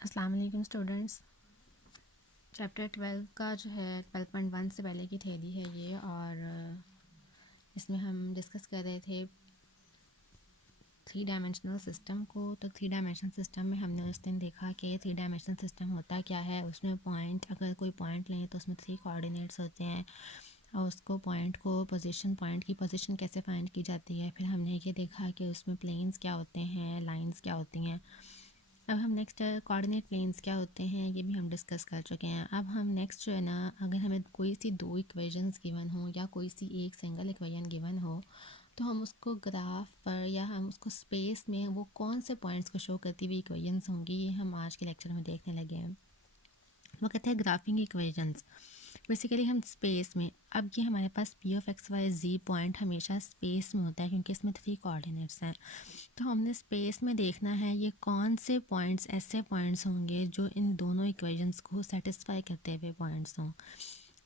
अस्सलाम वालेकुम students. Chapter 12 का जो है 12.1 से पहले की थ्योरी है ये, और इसमें हम डिस्कस कर रहे थे 3 डायमेंशनल सिस्टम को। तो 3 डायमेंशनल सिस्टम में हमने उस दिन देखा कि 3 डायमेंशनल सिस्टम होता क्या है। उसमें पॉइंट, अगर कोई पॉइंट लें तो उसमें 3 कोऑर्डिनेट्स होते हैं और उसको पॉइंट को पॉइंट की पोजीशन कैसे फाइंड की जाती है। फिर हमने ये देखा कि उसमें प्लेन्स क्या होते हैं, लाइंस क्या होती हैं। अब हम नेक्स्ट कोऑर्डिनेट प्लेन्स क्या होते हैं ये भी हम डिस्कस कर चुके हैं। अब हम नेक्स्ट जो है ना, अगर हमें कोई सी 2 इक्वेशंस गिवन हो या कोई सी एक सिंगल इक्वेशन गिवन हो, तो हम उसको ग्राफ पर या हम उसको स्पेस में वो कौन से पॉइंट्स को शो करती हुई इक्वेशंस होंगी, ये हम आज के लेक्चर में देखने लगे हैं। वो कहते हैं ग्राफिंग इक्वेशंस। बेसिकली हम स्पेस में, अब ये हमारे पास P of X Y Z point हमेशा स्पेस में होता है क्योंकि इसमें 3 कोऑर्डिनेट्स हैं। तो हमने स्पेस में देखना है ये कौन से पॉइंट्स ऐसे पॉइंट्स होंगे जो इन दोनों इक्वेशंस को सेटिस्फाई करते हुए पॉइंट्स हों।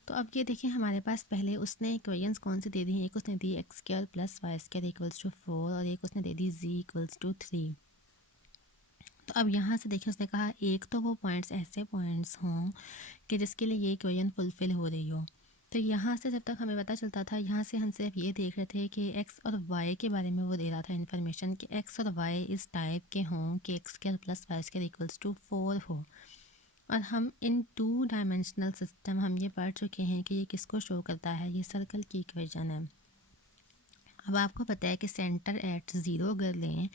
तो अब ये देखिए, हमारे पास पहले उसने इक्वेशंस कौन सी दे दी। एक उसने दी X square plus Y square equals to 4 और एक उसने दे दी जी इक्वल्स टू 3। तो अब यहाँ से देखिए, उसने कहा एक तो वो पॉइंट्स ऐसे पॉइंट्स हों कि जिसके लिए ये इक्वेशन फुलफ़िल हो रही हो। तो यहाँ से जब तक हमें पता चलता था, यहाँ से हम सिर्फ ये देख रहे थे कि एक्स और वाई के बारे में वो दे रहा था इन्फॉर्मेशन कि एक्स और वाई इस टाइप के हों कि X square plus Y square equals to 4 हो। और हम इन 2 डायमेंशनल सिस्टम हम ये पढ़ चुके हैं कि ये किसको शो करता है, ये सर्कल की इक्वेशन है। अब आपको पता है कि सेंटर एट ज़ीरो अगर लें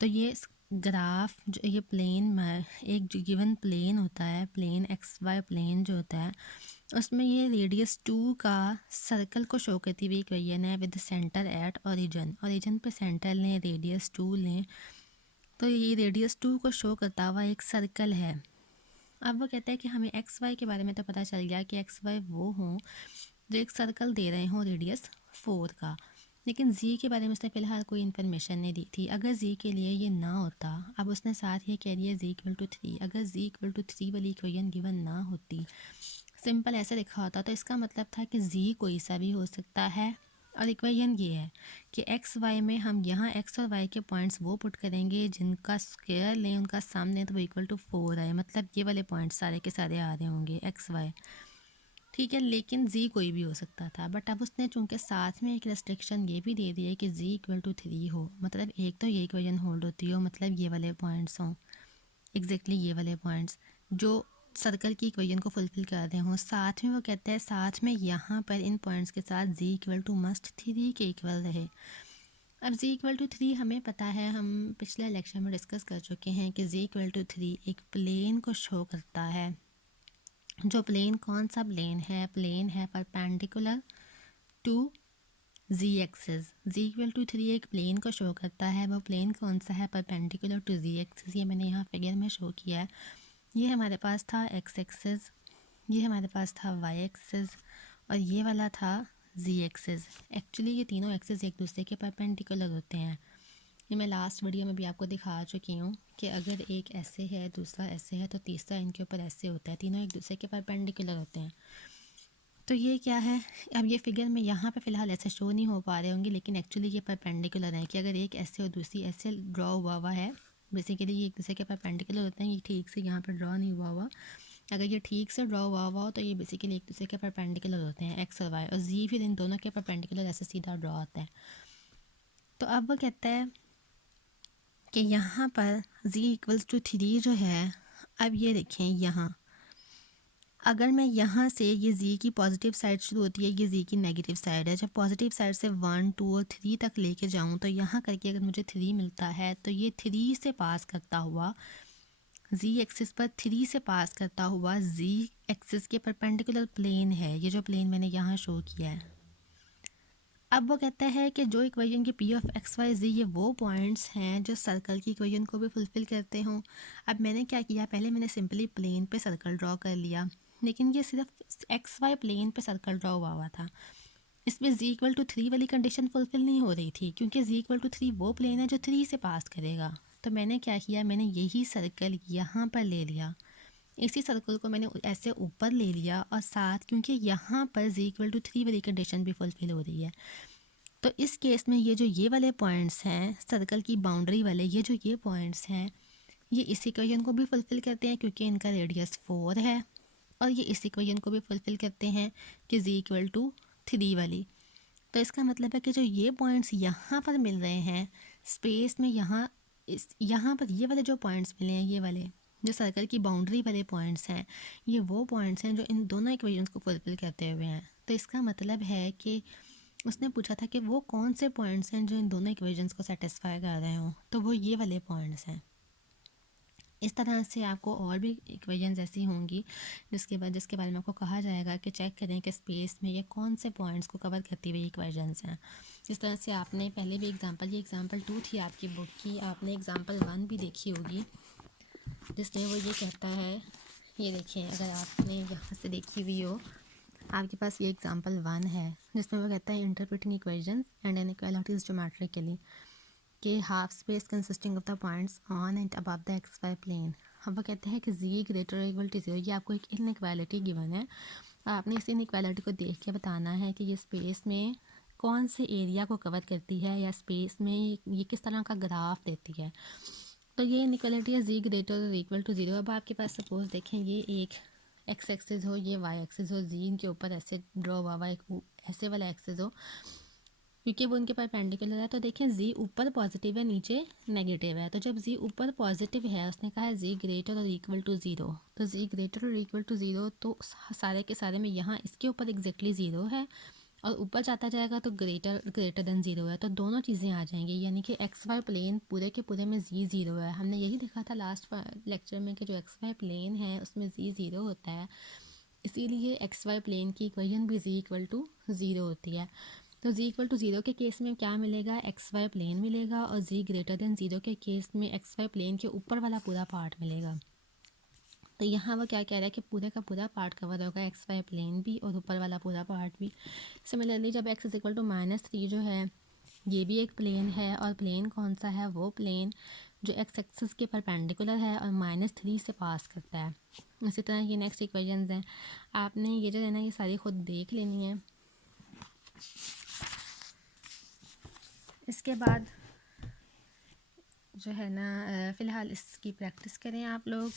तो ये ग्राफ जो ये प्लेन में एक जो गिवन प्लेन होता है, प्लेन एक्स वाई प्लेन जो होता है, उसमें ये रेडियस 2 का सर्कल को शो करती हुई इक्वेशन है विद सेंटर एट ओरिजिन पे सेंटर लें, रेडियस 2 लें, तो ये रेडियस 2 को शो करता हुआ एक सर्कल है। अब वो कहता है कि हमें एक्स वाई के बारे में तो पता चल गया कि एक्स वाई वो हों जो एक सर्कल दे रहे हों रेडियस 4 का, लेकिन जी के बारे में उसने फ़िलहाल कोई इन्फॉर्मेशन नहीं दी थी। अगर जी के लिए ये ना होता, अब उसने साथ ये कह दिया जी इक्वल टू 3, अगर जी इक्वल टू 3 वाली इक्वेशन गिवन ना होती, सिंपल ऐसे लिखा होता, तो इसका मतलब था कि जी कोई सा भी हो सकता है। और इक्वेशन ये है कि एक्स वाई में हम यहाँ एक्स और वाई के पॉइंट्स वो पुट करेंगे जिनका स्क्वायर लें, उनका सम लें तो वो इक्वल टू 4 आए, मतलब ये वाले पॉइंट्स सारे के सारे आ रहे होंगे एक्स वाई। ठीक है, लेकिन जी कोई भी हो सकता था, बट अब उसने चूंकि साथ में एक रेस्ट्रिक्शन ये भी दे दी है कि जी इक्वल टू 3 हो, मतलब एक तो ये इक्वेशन होल्ड होती हो, मतलब ये वाले पॉइंट्स हों, एग्जैक्टली ये वाले पॉइंट्स जो सर्कल की इक्वेशन को फुलफिल कर रहे हों। साथ में वो कहते हैं साथ में यहाँ पर इन पॉइंट्स के साथ जी इक्वल टू मस्ट 3 के इक्वल रहे। अब जी इक्वल टू 3 हमें पता है, हम पिछले लेक्चर में डिस्कस कर चुके हैं कि जी इक्वल टू 3 एक प्लेन को शो करता है। जो प्लेन कौन सा प्लेन है perpendicular to Z axis. Z equal to 3 एक प्लेन को शो करता है, वो प्लेन कौन सा है, परपेंडिकुलर टू जी एक्सिस। ये मैंने यहाँ फिगर में शो किया है। ये हमारे पास था एक्स एक्सिस, ये हमारे पास था वाई एक्सिस और ये वाला था जी एक्सिस। एक्चुअली ये तीनों एक्सिस एक दूसरे के परपेंडिकुलर होते हैं। ये मैं लास्ट वीडियो में भी आपको दिखा चुकी हूँ कि अगर एक ऐसे है, दूसरा ऐसे है, तो तीसरा इनके ऊपर ऐसे होता है, तीनों एक दूसरे के परपेंडिकुलर होते हैं। तो ये क्या है, अब ये फिगर में यहाँ पे फ़िलहाल ऐसे शो नहीं हो पा रहे होंगे, लेकिन एक्चुअली ये परपेंडिकुलर है कि अगर एक ऐसे और दूसरी ऐसे ड्रॉ हुआ है, बेसिकली ये एक दूसरे के परपेंडिकुलर होते हैं। ये ठीक से यहाँ पर ड्रॉ नहीं हुआ, अगर ये ठीक से ड्रॉ हुआ हो तो ये बेसिकली एक दूसरे के परपेंडिकुलर होते हैं, एक्स और वाई, और जी फिर इन दोनों के परपेंडिकुलर ऐसे सीधा ड्रॉ होता है। तो अब वो कहता है कि यहाँ पर z इक्वल्स टू 3 जो है, अब ये देखें यहाँ, अगर मैं यहाँ से ये z की पॉजिटिव साइड शुरू होती है, ये z की नेगेटिव साइड है, जब पॉजिटिव साइड से 1 2 और 3 तक लेके जाऊँ तो यहाँ करके अगर मुझे 3 मिलता है, तो ये 3 से पास करता हुआ z एक्सिस पर 3 से पास करता हुआ z एक्सिस के परपेंडिकुलर प्लेन है, ये जो प्लेन मैंने यहाँ शो किया है। अब वो कहता है कि जो इक्वेशन के पी ऑफ एक्स वाई जी, ये वो पॉइंट्स हैं जो सर्कल की इक्वेशन को भी फुलफ़िल करते हों। अब मैंने क्या किया, पहले मैंने सिंपली प्लेन पे सर्कल ड्रॉ कर लिया, लेकिन ये सिर्फ एक्स वाई प्लेन पे सर्कल ड्रॉ हुआ था। इसमें जी इक्वल टू 3 वाली कंडीशन फुलफ़िल नहीं हो रही थी क्योंकि जी इक्वल टू 3 वो प्लेन है जो 3 से पास करेगा। तो मैंने क्या किया, मैंने यही सर्कल यहाँ पर ले लिया, इसी सर्कल को मैंने ऐसे ऊपर ले लिया, और साथ क्योंकि यहाँ पर जी इक्वल टू 3 वाली कंडीशन भी फुलफ़िल हो रही है, तो इस केस में ये जो ये वाले पॉइंट्स हैं सर्कल की बाउंड्री वाले, ये जो ये पॉइंट्स हैं, ये इस इक्वेशन को भी फुलफ़िल करते हैं क्योंकि इनका रेडियस 4 है, और ये इस इक्वेशन को भी फुलफ़िल करते हैं कि z=3 वाली। तो इसका मतलब है कि जो ये पॉइंट्स यहाँ पर मिल रहे हैं स्पेस में, यहाँ पर ये वाले जो पॉइंट्स मिले हैं, ये वाले जो सर्कल की बाउंड्री वाले पॉइंट्स हैं, ये वो पॉइंट्स हैं जो इन दोनों इक्वेशंस को फुलफ़िल करते हुए हैं। तो इसका मतलब है कि उसने पूछा था कि वो कौन से पॉइंट्स हैं जो इन दोनों इक्वेशंस को सेटिस्फाई कर रहे हों, तो वो ये वाले पॉइंट्स हैं। इस तरह से आपको और भी इक्वेशंस ऐसी होंगी जिसके बारे में आपको कहा जाएगा कि चेक करें कि स्पेस में ये कौन से पॉइंट्स को कवर करती हुई इक्वेशंस हैं। इस तरह से आपने पहले भी ये एग्जांपल 2 थी आपकी बुक की, आपने एग्जांपल 1 भी देखी होगी जिसमें वो ये कहता है, ये देखें अगर आपने यहाँ से देखी हुई हो, आपके पास ये एग्जांपल 1 है जिसमें वो कहता है interpreting equations and inequalities geometrically कि half space consisting of the points on and above the X Y plane. अब वो कहते हैं कि z ग्रेटर इक्वल टू 0, ये आपको एक इनइक्वालिटी गिवन है, आपने इस इनइक्वालिटी को देख के बताना है कि ये स्पेस में कौन से एरिया को कवर करती है या स्पेस में ये किस तरह का ग्राफ देती है। तो ये इनइक्वालिटी है z ग्रेटर इक्वल टू 0। अब आपके पास सपोज देखें ये एक एक्स एक्सिस हो, ये वाई एक्सिस हो, z के ऊपर ऐसे ड्रॉ हुआ हुआ एक ऐसे वाला एक्सिस हो क्योंकि वो उनके परपेंडिकुलर है। तो देखें z ऊपर पॉजिटिव है, नीचे नेगेटिव है। तो जब z ऊपर पॉजिटिव है, उसने कहा है z ग्रेटर और इक्वल टू 0, तो z ग्रेटर और इक्वल टू 0 तो सारे के सारे में यहाँ इसके ऊपर एग्जैक्टली 0 है और ऊपर जाता जाएगा तो ग्रेटर देन 0 है, तो दोनों चीज़ें आ जाएंगी, यानी कि एक्स वाई प्लेन पूरे के पूरे में z 0 है। हमने यही देखा था लास्ट लेक्चर में कि जो एक्स वाई प्लेन है उसमें z 0 होता है, इसीलिए एक्स वाई प्लेन की इक्वेशन भी z इक्वल टू 0 होती है। तो z इक्वल टू 0 के केस में क्या मिलेगा, एक्स वाई प्लेन मिलेगा, और z ग्रेटर देन 0 के केस में एक्स वाई प्लेन के ऊपर वाला पूरा पार्ट मिलेगा। तो यहाँ वो क्या कह रहा है कि पूरे का पूरा पार्ट कवर होगा, एक्स वाई प्लेन भी और ऊपर वाला पूरा पार्ट भी। सिमिलरली जब x इज इक्वल टू -3 जो है, ये भी एक प्लेन है, और प्लेन कौन सा है, वो प्लेन जो एक्स एक्सिस के परपेंडिकुलर है और -3 से पास करता है। इसी तरह ये नेक्स्ट इक्वेशंस हैं, आपने ये जो है ना ये सारी खुद देख लेनी है। इसके बाद जो है ना फ़िलहाल इसकी प्रैक्टिस करें आप लोग।